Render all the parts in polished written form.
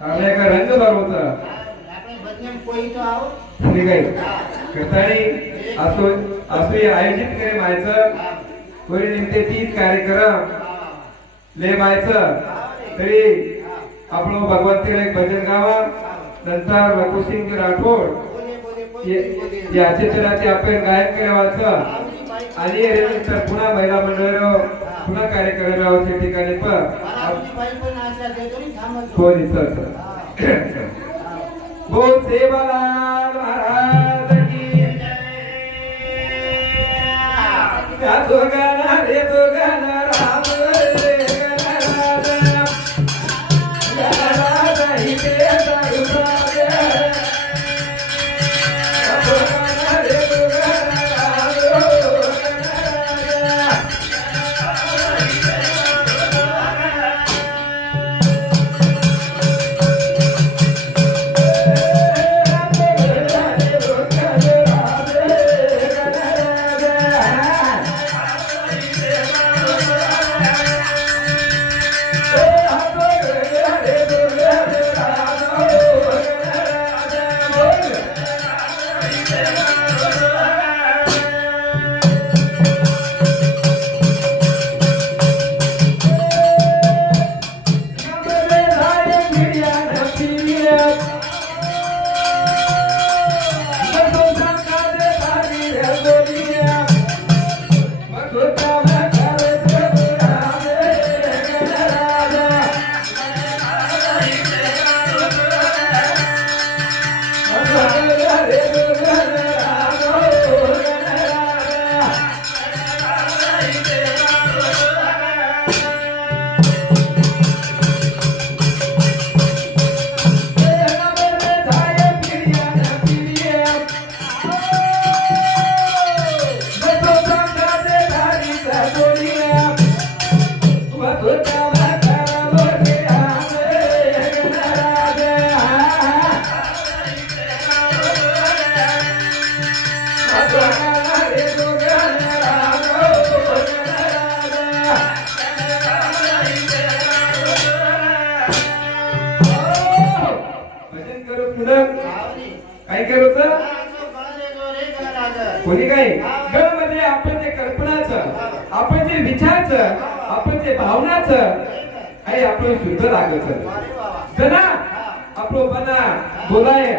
आपल्या का रंग भरवता આપણે બદનામ કોઈ તો આવો ठीक आहे करतानी असो असो आयोजित करे मायचं कोणी नेमके 30 कार्यक्रम ले मायचं तरी आपण भगवंतीला एक भजन गावा नंतर रघुसिंग राठोड याचे चराचे आपण गायन करावाचं आणि नंतर पुन्हा महिला मंडळ पुन्हा कार्यक्रम राहायचे ठिकाणी पण कोणी सर बोल सेवालाल महाराज की जय तो गाना रे तो गाना राम रे गाना राजा ही के सारुरा रे तो गाना रे तो गाना राम काय करायचं कोणी काय गळ म्हणजे आपण जे कल्पनाचं आपण जे विचारचं आपण जे भावनाचं आहे आपण शुद्ध लागायचं जना आपलं बना बोलाय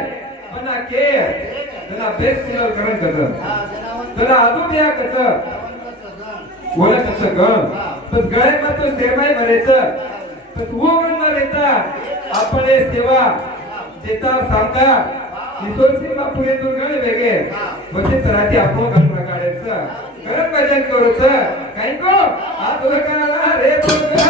बना के जना बेस्ट सिंगल करण करत जना अजून या कसं बोला कसं गळ पण गळे मात्र सेवाय भरायचं पण तू म्हणणार येता आपण हे सेवा देता सांगता निसोलसी पुढे दुर्गणे वेगळे बसे तराती आपण गणना काढायचं करत भजन करूच काय को आ तुझा रे तुझा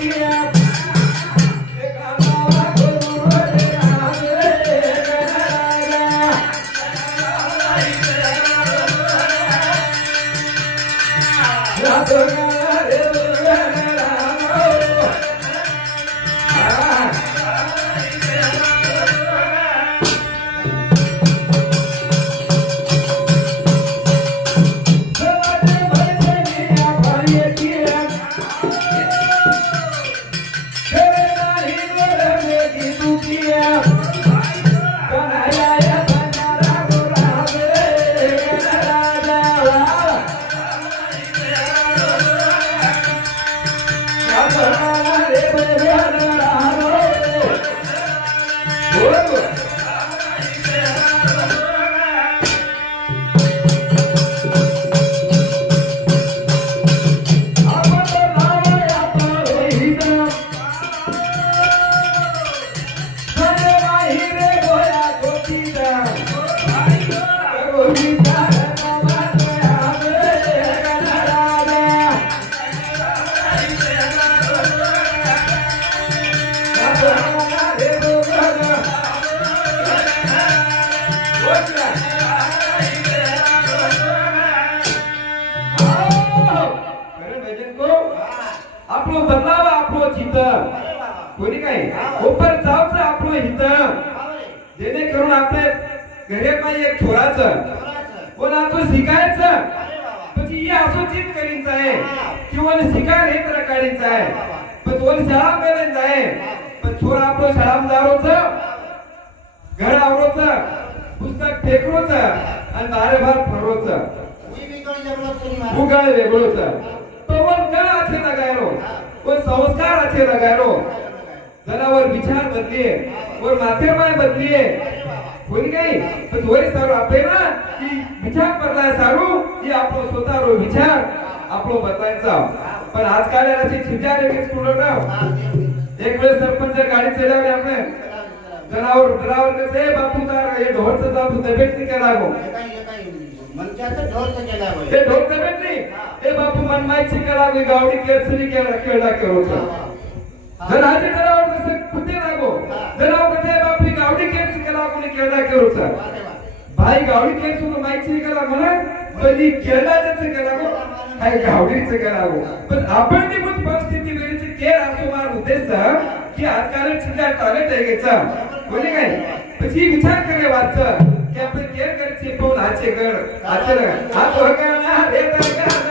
Yeah. हित जेणेकरून आपले घरेमध्ये एक छोराचं कोणाचं शिकायचं પછી એ આસોચિત કરીને જાય કે ઓને શિકાર એક પ્રકારની જાય પછી ઓને શાળા મેલે જાય પછી છોરા આપણો શાળામાં દારો છે ઘર આવરો છે પુસ્તક ઠેકરો છે અને બારે બાર ફરવો છે ઉગાડે વેગળો છે તો ઓન કણ આછે લગાયરો ઓન સંસ્કાર આછે લગાયરો જનાવર વિચાર બદલીએ ઓર માથેમાં બદલીએ ભૂલી ગઈ તો થોડી સારું આપણે ના ઈ વિચાર બદલાય સારું ઈ આપણો સ્વતઃનો વિચાર આપણો બદલાય પણ આજકાલ એનાથી છિજારે કે સ્ટુડન્ટ એક વેળે સરપંચ ગાડી ચલાવે આપણે જનાવર ડરાવર કે છે બાપુ તારા એ ઢોર તો બાપુ તબેટ ની કે લાગો मन क्या तो ढोल से चला हुआ એ ઢોર તબેટ ની એ બાપુ મન માં છે કે લાગો ગાવડી કેસરી કે કેડા કરો છો જનાજી ડરાવર કે કુતે લાગો જનાવર કે બાપુ गावडी केस केला कोणी केला करू सर भाई गावडी केस तो माहिती केला मला बली केला जसे केला को काय गावडीच केला को पण आपण ती पण परिस्थिती वेळेची केर असो मार उद्देश की आजकाल चिंता टॉयलेट आहे गेचा बोले काय પછી વિચાર કરે વાત કે આપણે કેર કરે છે પણ આચે ગણ આચે લગા આ તો હકાના રે તરકાના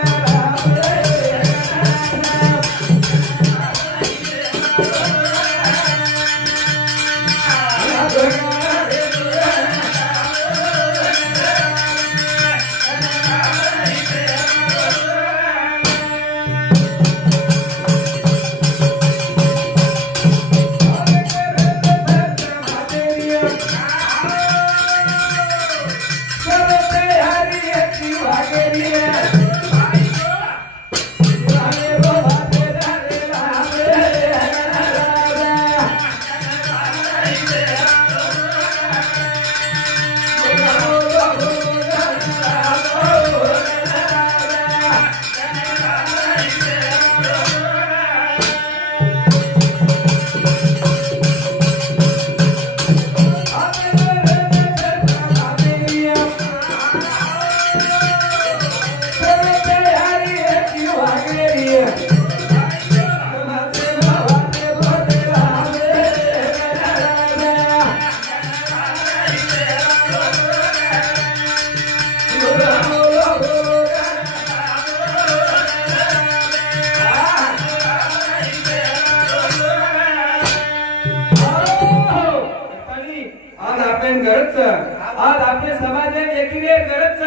आज आपले समाजात एकीने गरज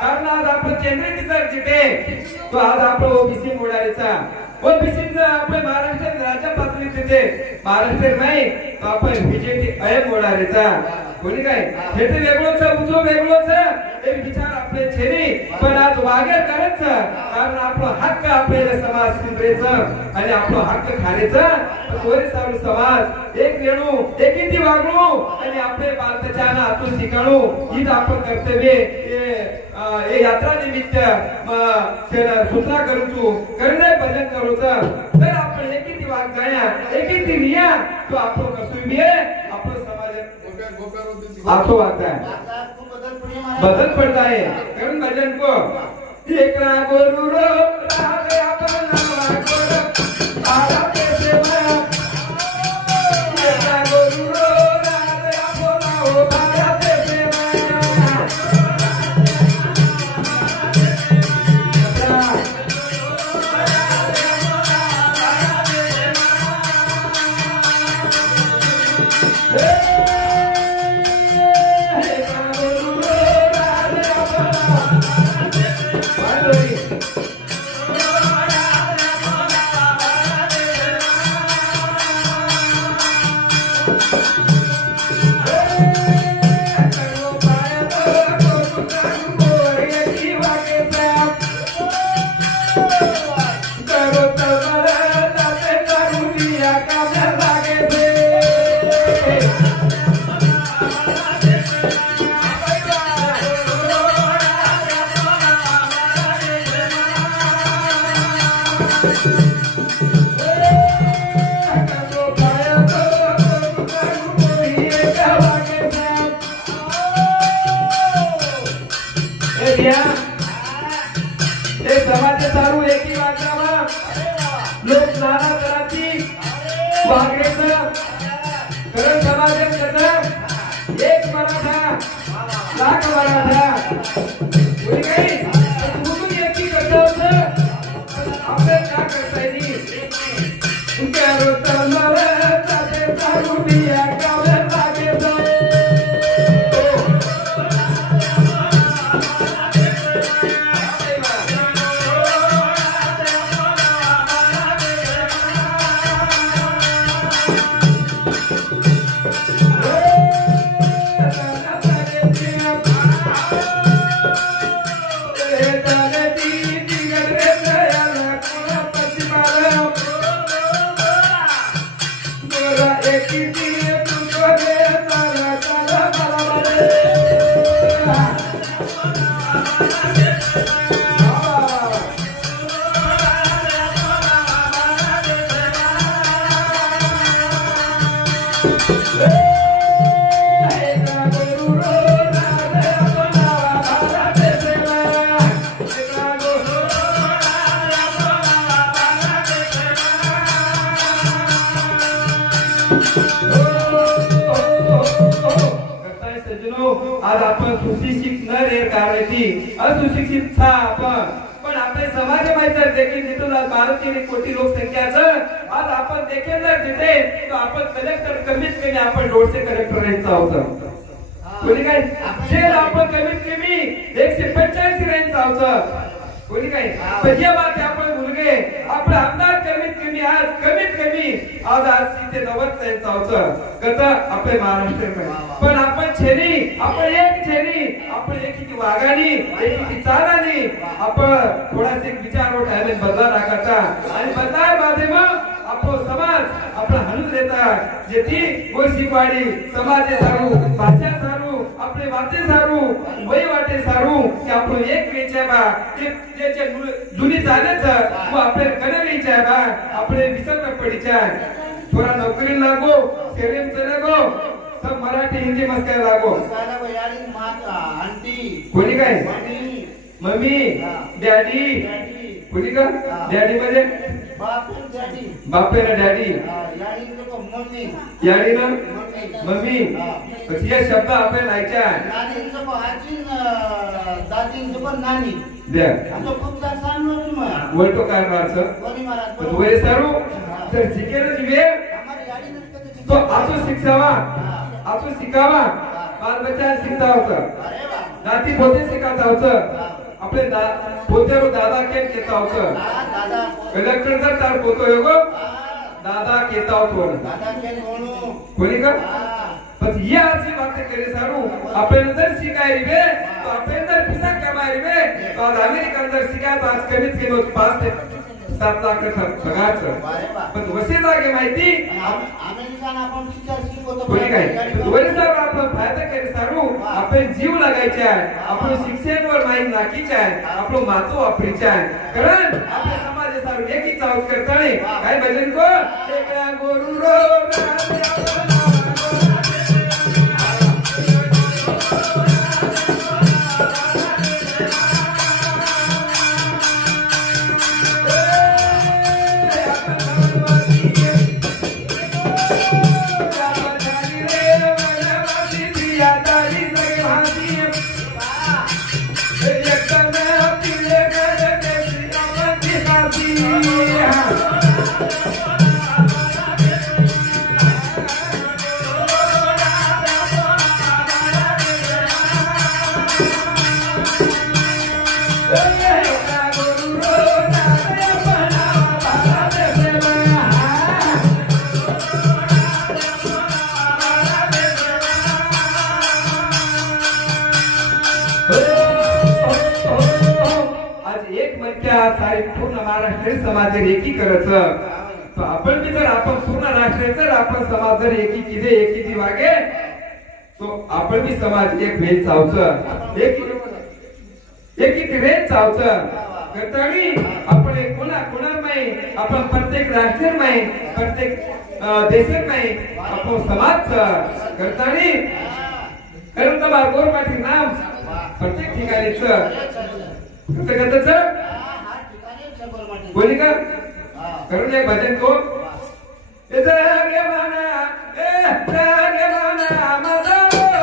कारण आज आपण केंद्रीय जर जिथे तो आज आपण ओबीसी मोडायचा ओबीसी जर आपले महाराष्ट्र राज्य पातळीवर महाराष्ट्र नाही तो आपण बीजेपी अय मोडायचा कोणी काय हे ते वेगळोच उचो वेगळोच एक विचार आपले छेनी पण आज वागे करत कारण आपला हक्क आपल्याला समाज सुधारायचा आणि आपला हक्क खायचा तोरे सारू समाज एक रेणू एकीती वागणू आणि आपले बालबच्चा आतून शिकणू हीच आपण कर्तव्य ए यात्रा निमित्त सूचना करूचू करणे भजन करूचा तर आपण एकीती वाग जाया एकीती निया तो आपलो कसुबी आपलो समाज आखो वागता है बदल पड़ता है कारण भजन को एक गुरु रो राधे अपना गुरु आरा के सेवा एक गुरु रो राधे अपना आरा के सेवा समाज सारू एकी वागणावा लोक नाना कराची वागण्याचं कारण समाज एक मराठा लाख मराठा कोणी काही कुठून येते करता होतं आपल्याला का करता येईल तुमच्या रोजगार जाते सारू बिया गावे लागे जाऊ आज आपण सुशिक्षित न रे कारणाची असुशिक्षित था आपण पण आपले समाजामध्ये देखील जिथं 12 कोटी लोकसंख्याचं आज आपण देखील जर तिथे तो आपण कलेक्टर कमीत कमी आपण 150 कलेक्टर रेंजचा होतं कोणी काय जेल आपण कमीत कमी 145 रेंजचा होतं कोणी काय पण जे बात आपण मुलगे आपले आमदार कमीत कमी आज इथे 90 रेंजचा होतं कसं आपले महाराष्ट्र पण आपण छेनी आपण एक किती वागानी एक किती चालानी आपण थोडासा एक विचार उठायला बदला टाकायचा आणि बदलाय माध्यम आपलो समाज आपला हनुस देतात जेथी व शिकवाडी समाज सारू भाषा सारू आपले वाटे सारू वय वाटे सारू की आपण एक वेचाबा जे जुनी चालत व आपले कणवीच्या बा आपले विसर पडीच्या थोडा नोकरी लागो सेरेम चलगो सब मराठी हिंदी मस्कर लागो कोणी काय मम्मी डॅडी कोणी का डॅडी मध्ये बापेला डॅडी याडी ना मम्मी या शब्द आपल्याला ऐकायच्या वळतो कारणार्थ वय सारू तर शिकेल वेळ तो आजो शिकावा बाल बच्चा शिकता होता नाती पोते शिकता होतं आपले पोतेरो दादा के केता होतं कलेक्टर जर तार पोतो योगो दादा केता होतो कोणी का बस ये अशी बात करे सारू आपण जर शिकाय रे तो आपण जर पिसा कमाय रे तो आज अमेरिकन जर शिकाय तो आज कमीत कमी 5 ते 7 लाख पगारचं पण वसे जागे माहिती अमेरिकन आपण शिकवतो कोणी काय वरिसावर आपण फायदा करे सारू आपण जीव लागायचे आहे आपण शिक्षणावर माहिती नाकीचे आहे आपण मातो वापरीचे आहे कारण आपल्या समाज सारू एकी चावत करताने काय भजन को एकला गोरू रो पूर्ण महाराष्ट्र समाज एकी करायचं तो आपण बी जर आपण पूर्ण राष्ट्र जर आपण समाज जर एकी वागे तो आपण बी समाज एक भेद चावचं एकी रेत चावचं करतानी आपण कोणा माई आपण प्रत्येक राष्ट्र माई प्रत्येक देशात माई आपण समाज करतानी कारण तर गोरपाठी नाम प्रत्येक ठिकाणीच बोली का करून एक भजन को ए जागे माना माझा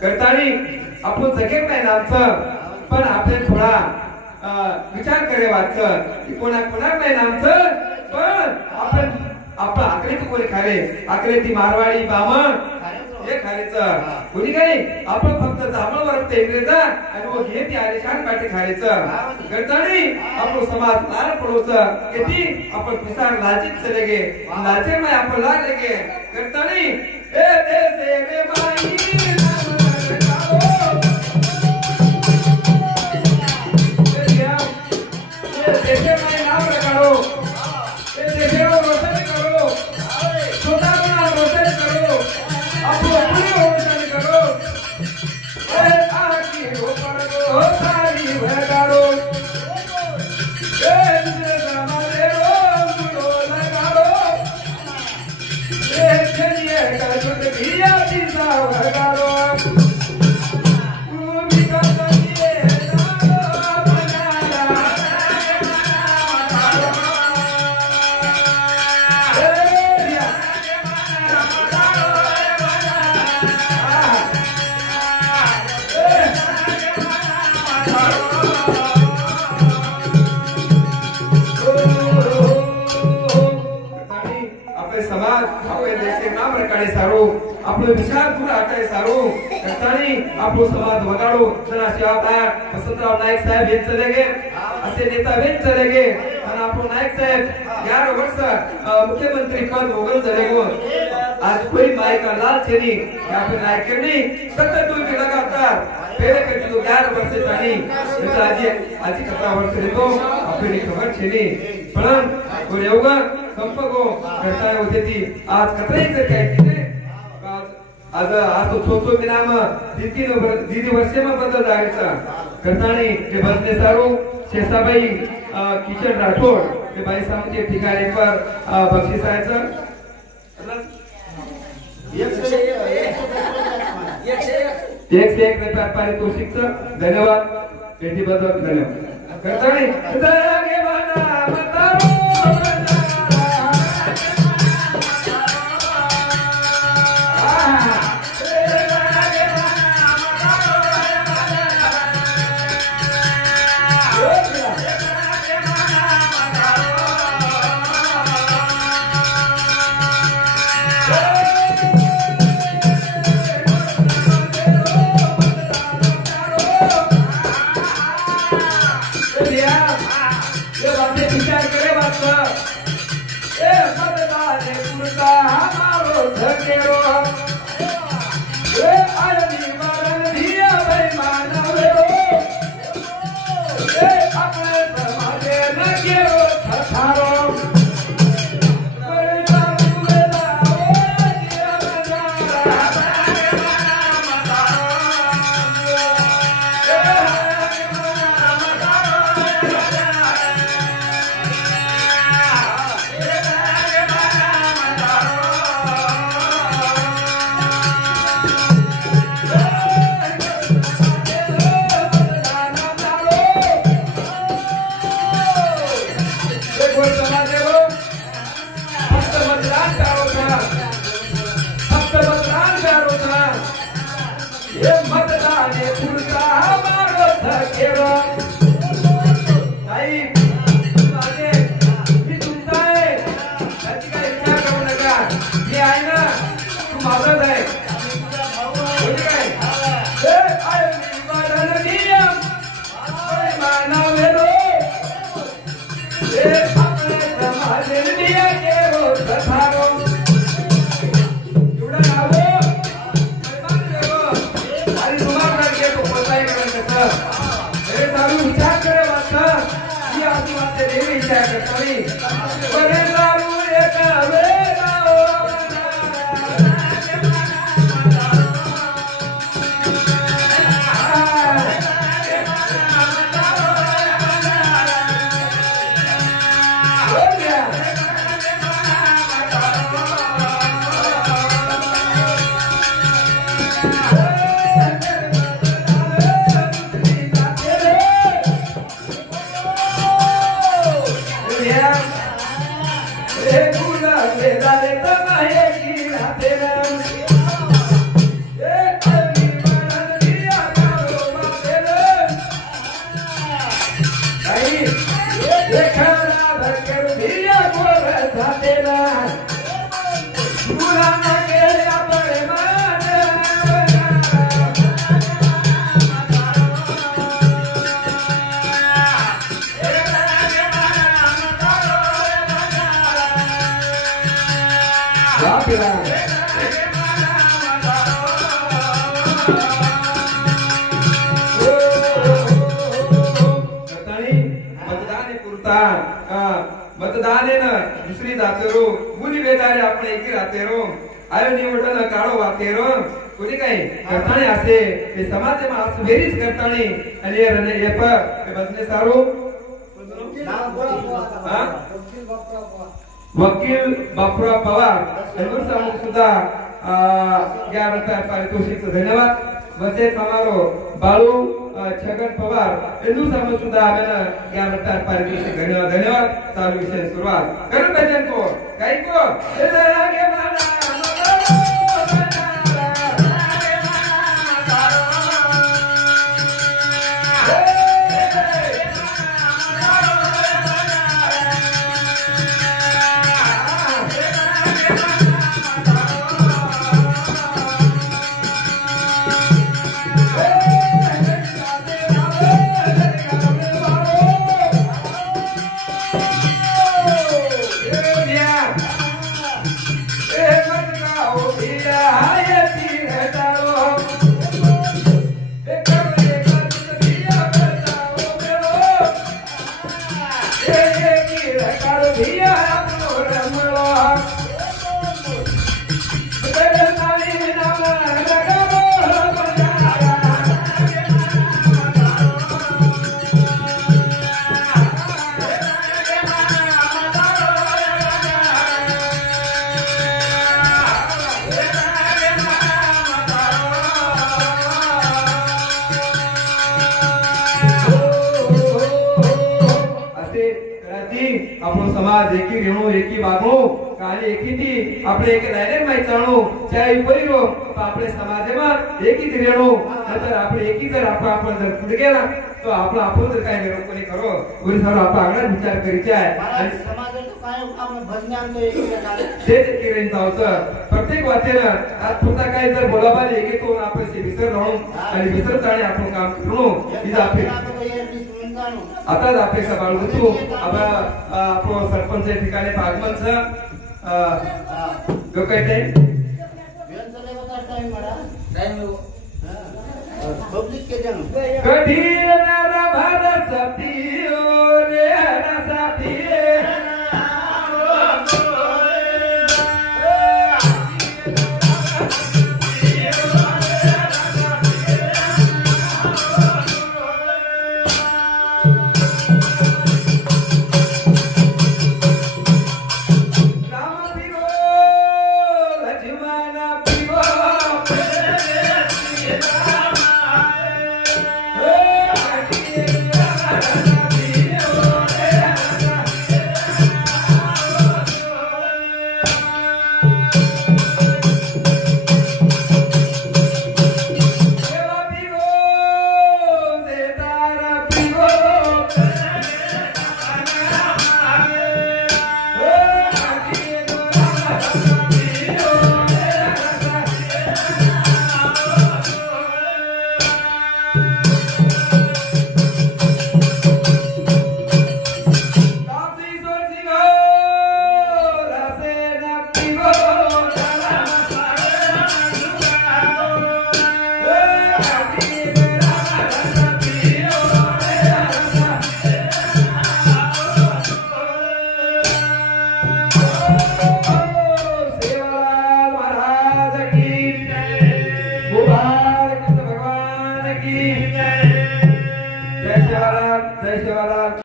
करतानी आपण जगेत नाही नामचं पण आपले थोडा विचार करे वाचन की कोणा नाही नामचं पण आपण आपला आकडे कोणी खाले आकडे ती मारवाडी बामण हे खायचं कोणी काही आपण फक्त जांभळ वरत इंग्रजा आणि मग हे ती आलिशान काटे खायचं करतानी आपण समाज लाल पडोचं किती आपण पिसार लाचित चले गे लाचे में आपण लागे गे करतानी ए देसे रे माई देशे में नाम रखाड़ो देशे को रोशन करो छोटा बना रोशन करो अपो अपनी रोशन करो ए आकी ऊपर को सारी भगाड़ो ए जमाने रो लगाड़ो ए चलिए का छोटे भिया दिशा भगाड़ो આપણો વિચાર પૂરા હટાય સારું કરતાની આપણો સમાજ વગાડો જરા સેવાદાર વસંતરાવ નાયક સાહેબ વેચ ચલેગે અસે નેતા વેચ ચલેગે અને આપણો નાયક સાહેબ 11 વર્ષ મુખ્યમંત્રી પદ વગર ચલેગો आज कोई माई का लाल छेनी या फिर नायक नहीं सतत दूर के लगातार पहले के जो 11 वर्ष तानी तो आज कथा वर्ष देतो आपली खबर छेनी पण और योगा संपको घटना होते थी आज कथाही जर काय की आज आज तो छोटो दिनाम दीदी वर्षे में बदल जायचा करतानी जे बसने सारो शेसाबाई किशन राठोड ते बाई सामचे ठिकाणी पर बक्षिसायचं एक से एक रुपया पारितोषिक धन्यवाद पेटी बदल धन्यवाद करतानी जागे बना बताओ विचार करे धकेरो ए आयनी मरण दिया बेईमान वेरो ए अपने समाजे न केरो थारो मतदानेनं दुसरी जातेरो मुली बेदारे आपण एकी राहतेरो आयो निवडणं काळो वातेरो कोणी काय करताने असे ते समाज मास बेरीज करताने आणि ये पर बसने सारो वकील बापूराव पवार यांना सुद्धा या पारितोषिक धन्यवाद वसे समारो बाळू छगन पवार यांना सुद्धा आम्हाला या पारितोषिक धन्यवाद चालू विषय सुरुवात करून पाहिजे को काही को આપણો સમાજ એકી રેણો એકી વાગણો કાલે એકીથી આપણે એક ડાયરેક્ટ ચાણો ચાહે પરિરો તો આપણે સમાજમાં એકી જ રેણો નતર આપણે એકી જ આપણે આપણે જર કુડગેલા તો આપણે આપણો જ કાઈ રોકો નહીં કરો પૂરી સારો આપણે આગળ વિચાર કરી જાય અને समाज तो काय काम भजनान तो एकी काले તે જ એકી રેણ થાવचं प्रत्येक वातेला आज पुरता काय जर बोलाबाली एकी तो આપણે से विसर राहून आणि विसर ताणे आपण काम करू इथं आपण आता अपेक्षा बाळगू तू आपण सरपंच ठिकाणी भागमंच काय ते टाइम मरा टाइम पब्लिक के जन कधी येणार भारत पियो